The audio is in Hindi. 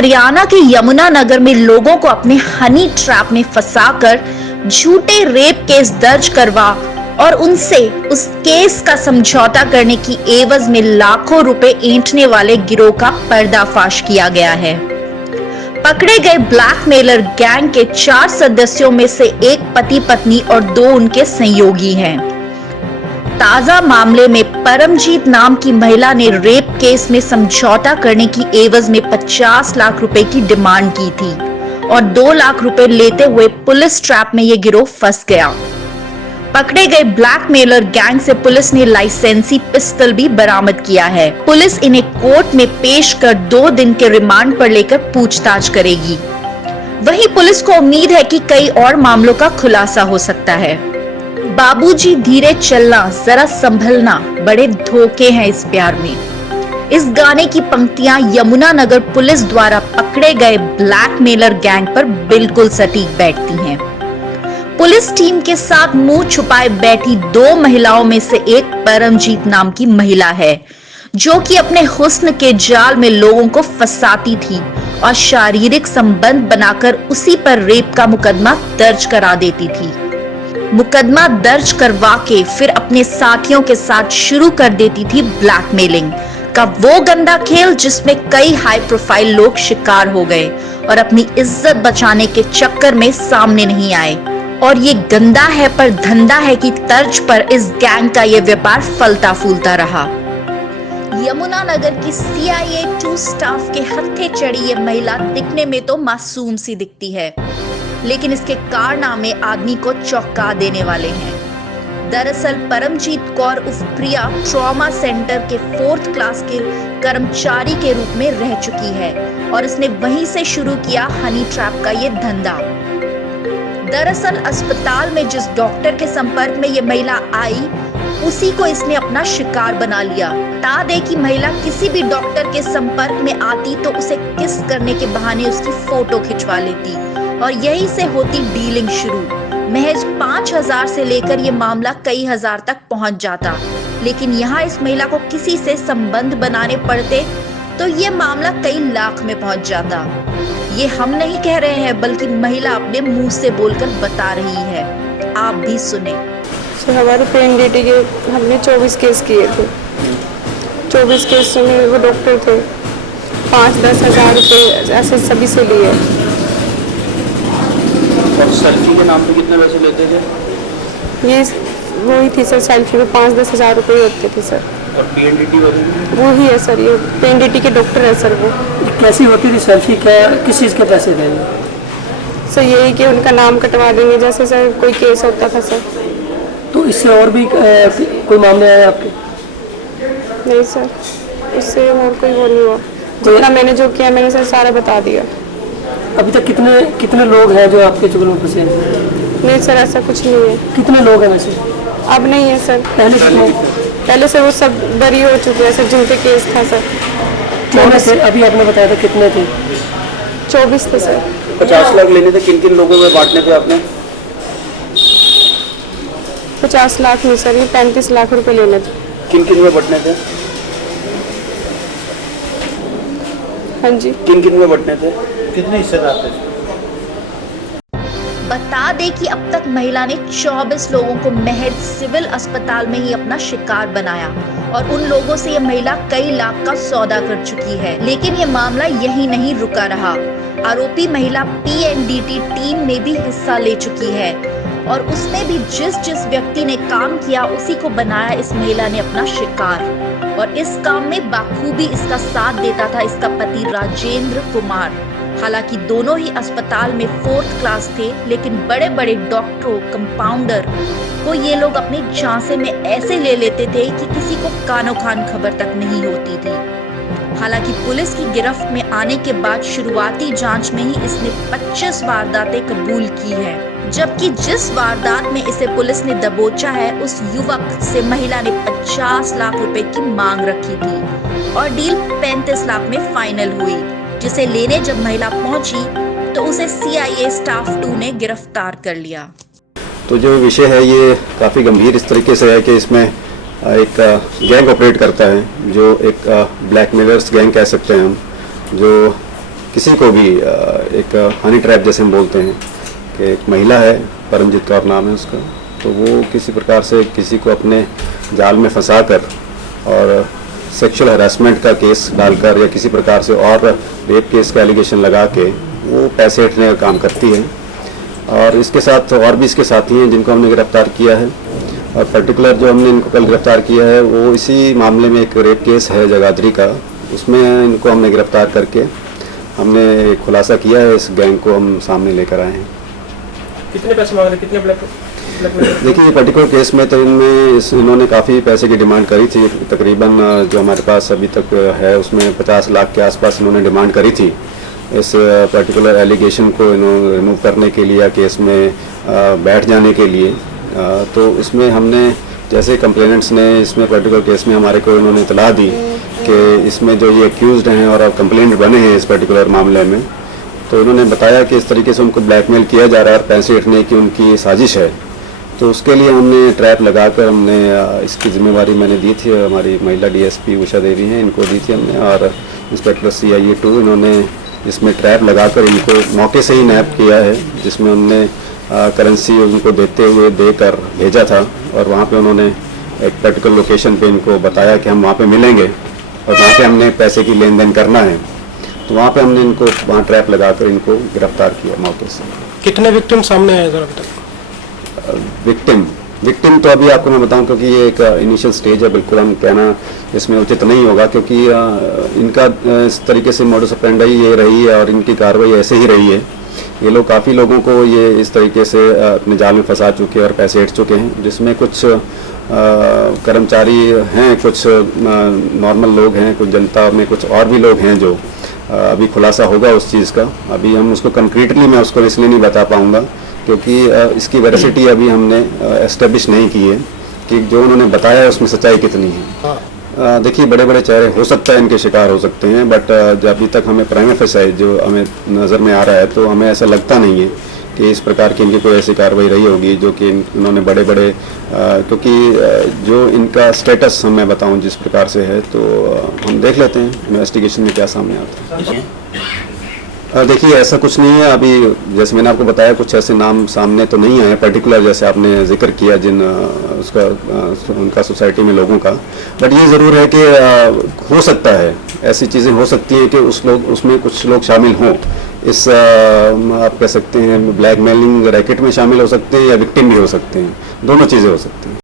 हरियाणा के यमुनानगर में लोगों को अपने हनी ट्रैप में फंसाकर झूठे रेप केस दर्ज करवा और उनसे उस केस का समझौता करने की एवज में लाखों रुपए ऐंठने वाले गिरोह का पर्दाफाश किया गया है। पकड़े गए ब्लैकमेलर गैंग के 4 सदस्यों में से एक पति पत्नी और 2 उनके सहयोगी हैं। ताजा मामले में परमजीत नाम की महिला ने रेप केस में समझौता करने की एवज में 50 लाख रुपए की डिमांड की थी और 2 लाख रुपए लेते हुए पुलिस ट्रैप में यह गिरोह फंस गया। पकड़े गए ब्लैकमेलर गैंग से पुलिस ने लाइसेंसी पिस्टल भी बरामद किया है। पुलिस इन्हें कोर्ट में पेश कर 2 दिन के रिमांड पर लेकर पूछताछ करेगी। वहीं पुलिस को उम्मीद है कि कई और मामलों का खुलासा हो सकता है। बाबूजी धीरे चलना, जरा संभलना, बड़े धोखे हैं इस प्यार में। इस गाने की पंक्तियां यमुनानगर पुलिस द्वारा पकड़े गए ब्लैकमेलर गैंग पर बिल्कुल सटीक बैठती हैं। पुलिस टीम के साथ मुंह छुपाए बैठी 2 महिलाओं में से एक परमजीत नाम की महिला है, जो कि अपने हुस्न के जाल में लोगों को फंसाती थी और शारीरिक संबंध बनाकर उसी पर रेप का मुकदमा दर्ज करा देती थी। मुकदमा दर्ज करवा के फिर अपने साथियों के साथ शुरू कर देती थी ब्लैकमेलिंग का वो गंदा खेल, जिसमें कई हाई प्रोफाइल लोग शिकार हो गए और अपनी इज्जत बचाने के चक्कर में सामने नहीं आए। और ये गंदा है पर धंधा है की तर्ज पर इस गैंग का ये व्यापार फलता फूलता रहा। यमुनानगर की CIA 2 स्टाफ के हत्थे चढ़ी ये महिला दिखने में तो मासूम सी दिखती है, लेकिन इसके कारनामे आदमी को चौंका देने वाले हैं। दरअसल परमजीत कौर उर्फ प्रिया ट्रॉमा सेंटर के 4th क्लास के कर्मचारी के रूप में रह चुकी है और इसने वहीं से शुरू किया हनी ट्रैप का ये धंधा। दरअसल अस्पताल में जिस डॉक्टर के संपर्क में ये महिला आई, उसी को इसने अपना शिकार बना लिया। बता दे कि महिला किसी भी डॉक्टर के संपर्क में आती तो उसे किस करने के बहाने उसकी फोटो खिंचवा लेती और यहीं से होती डीलिंग शुरू। महज 5,000 से लेकर ये मामला कई हजार तक पहुंच जाता, लेकिन यहाँ इस महिला को किसी से संबंध बनाने पड़ते तो ये मामला कई लाख में पहुंच जाता। ये हम नहीं कह रहे हैं, बल्कि महिला अपने मुंह से बोलकर बता रही है। आप भी सुने। हमारे PNDT के हमने 24 केस किए थे। 24 केस में वो डॉक्टर थे, 5-10 हज़ार रुपये ऐसे सभी से लिए। और सेल्फी के नाम पे कितने पैसे लेते थे? ये वही थी सर, सेल्फी में 5-10 हज़ार रुपये होते थे सर। और PNDT वाले वो ही है सर, ये PNDT के डॉक्टर है सर। वो कैसी होती थी सेल्फी, क्या किस चीज़ के पैसे थे? सर यही कि उनका नाम कटवा देंगे, जैसे सर कोई केस होता था सर। तो इससे और भी कोई मामले आए आपके? नहीं सर, उससे और कोई वो नहीं हुआ। जितना मैंने जो किया मैंने सर सारा बता दिया। अभी तक कितने लोग हैं जो आपके चुगल में फंसे हैं? नहीं सर, ऐसा कुछ नहीं है। कितने लोग हैं वैसे? अब नहीं है सर। पहले कितने? पहले सर वो सब बरी हो चुके हैं सर, जिनके केस था सर। 24 थे। अभी आपने बताया था कितने थे? 24 थे सर। 50 लाख लेने थे, किन किन लोगों में बांटने थे आपने? 50 लाख नहीं सर, ये 35 लाख रुपए लेने थे। किन किन में बंटने थे? हाँ जी। किन किन में बंटने थे? कितने हिस्सेदार थे? बता दे कि अब तक महिला ने 24 लोगों को महज सिविल अस्पताल में ही अपना शिकार बनाया और उन लोगों से यह महिला कई लाख का सौदा कर चुकी है। लेकिन यह मामला यही नहीं रुका रहा। आरोपी महिला PNDT टीम में भी हिस्सा ले चुकी है और उसने भी जिस व्यक्ति ने काम किया उसी को बनाया इस महिला ने अपना शिकार। और इस काम में बाखूबी इसका साथ देता था इसका पति राजेंद्र कुमार। हालांकि दोनों ही अस्पताल में 4th क्लास थे, लेकिन बड़े बड़े डॉक्टरों, कंपाउंडर को ये लोग अपने झांसे में ऐसे ले लेते थे कि किसी को कानो कान खबर तक नहीं होती थी। हालांकि पुलिस की गिरफ्त में आने के बाद शुरुआती जांच में ही इसने 25 वारदातें कबूल की है, जबकि जिस वारदात में इसे पुलिस ने दबोचा है उस युवक से महिला ने 50 लाख रुपए की मांग रखी थी और डील 35 लाख में फाइनल हुई, जिसे लेने जब महिला पहुंची तो उसे CIA स्टाफ 2 ने गिरफ्तार कर लिया। तो जो विषय है ये काफ़ी गंभीर इस तरीके से है कि इसमें एक गैंग ऑपरेट करता है, जो एक ब्लैकमेलर्स गैंग कह सकते हैं हम, जो किसी को भी एक हनी ट्रैप जैसे हम बोलते हैं कि एक महिला है, परमजीत कौर नाम है उसका, तो वो किसी प्रकार से किसी को अपने जाल में फंसाकर और सेक्सुअल हरासमेंट का केस डालकर या किसी प्रकार से और रेप केस का एलिगेशन लगा के वो पैसे हटने का काम करती है। और इसके साथ और भी इसके साथी हैं जिनको हमने गिरफ्तार किया है, और पर्टिकुलर जो हमने इनको कल गिरफ्तार किया है वो इसी मामले में एक रेप केस है जगाधरी का, उसमें इनको हमने गिरफ्तार करके हमने खुलासा किया है। इस गैंग को हम सामने लेकर आए हैं। कितने पैसे मांग रहे, कितने ब्लैक देखिए, ये पर्टिकुलर केस में तो इन्होंने काफ़ी पैसे की डिमांड करी थी। तकरीबन जो हमारे पास अभी तक है उसमें 50 लाख के आसपास इन्होंने डिमांड करी थी। इस पर्टिकुलर एलिगेशन को इन्होंने रिमूव करने के लिए या केस में बैठ जाने के लिए। तो इसमें हमने जैसे कंप्लेनेंट्स ने इसमें पर्टिकुलर केस में हमारे को इन्होंने इतला दी कि इसमें जो ये एक्यूज्ड हैं और कंप्लेंट बने हैं इस पर्टिकुलर मामले में, तो उन्होंने बताया कि इस तरीके से उनको ब्लैकमेल किया जा रहा है और पैसे हटने की उनकी साजिश है। तो उसके लिए हमने ट्रैप लगाकर हमने इसकी जिम्मेवारी मैंने दी थी, हमारी महिला डीएसपी उषा देवी हैं, इनको दी थी हमने, और इंस्पेक्टर CIE 2 इन्होंने इसमें ट्रैप लगाकर इनको मौके से ही नैप किया है, जिसमें हमने करेंसी उनको देकर भेजा था। और वहाँ पे उन्होंने एक पर्टिकुलर लोकेशन पे इनको बताया कि हम वहाँ पे मिलेंगे और वहाँ पे हमने पैसे की लेन देन करना है। तो वहाँ पे हमने इनको वहाँ ट्रैप लगाकर इनको गिरफ्तार किया मौके से। कितने विक्टिम सामने आए सर अभी तक? विक्टिम तो अभी आपको मैं बताऊं, क्योंकि ये एक इनिशियल स्टेज है, बिल्कुल हम कहना इसमें उचित नहीं होगा, क्योंकि इनका इस तरीके से मॉडस ऑपरेंडी ये रही है और इनकी कार्रवाई ऐसे ही रही है। ये लोग काफ़ी लोगों को ये इस तरीके से अपने जाल में फंसा चुके हैं और पैसे हट चुके हैं, जिसमें कुछ कर्मचारी हैं, कुछ नॉर्मल लोग हैं, कुछ जनता में कुछ और भी लोग हैं जो अभी खुलासा होगा उस चीज़ का। अभी हम उसको कंक्रीटली मैं उसको इसलिए नहीं बता पाऊँगा क्योंकि इसकी वेरिसिटी अभी हमने एस्टेब्लिश नहीं की है कि जो उन्होंने बताया उसमें सच्चाई कितनी है। देखिए, बड़े बड़े चेहरे हो सकता है इनके शिकार हो सकते हैं, बट अभी तक हमें प्राइमा फेसाई जो हमें नज़र में आ रहा है, तो हमें ऐसा लगता नहीं है कि इस प्रकार की इनकी कोई ऐसी कार्रवाई रही होगी जो कि इन्होंने बड़े बड़े क्योंकि जो इनका स्टेटस मैं बताऊं जिस प्रकार से है, तो हम देख लेते हैं इन्वेस्टिगेशन में क्या सामने आता है। देखिए, ऐसा कुछ नहीं है अभी, जैसे मैंने आपको बताया कुछ ऐसे नाम सामने तो नहीं आए पर्टिकुलर, जैसे आपने जिक्र किया जिन उनका सोसाइटी में लोगों का, बट ये ज़रूर है कि हो सकता है ऐसी चीज़ें हो सकती हैं कि उसमें कुछ लोग शामिल हों, इस आप कह सकते हैं ब्लैकमेलिंग रैकेट में शामिल हो सकते हैं या विक्टिम भी हो सकते हैं, दोनों चीज़ें हो सकती हैं।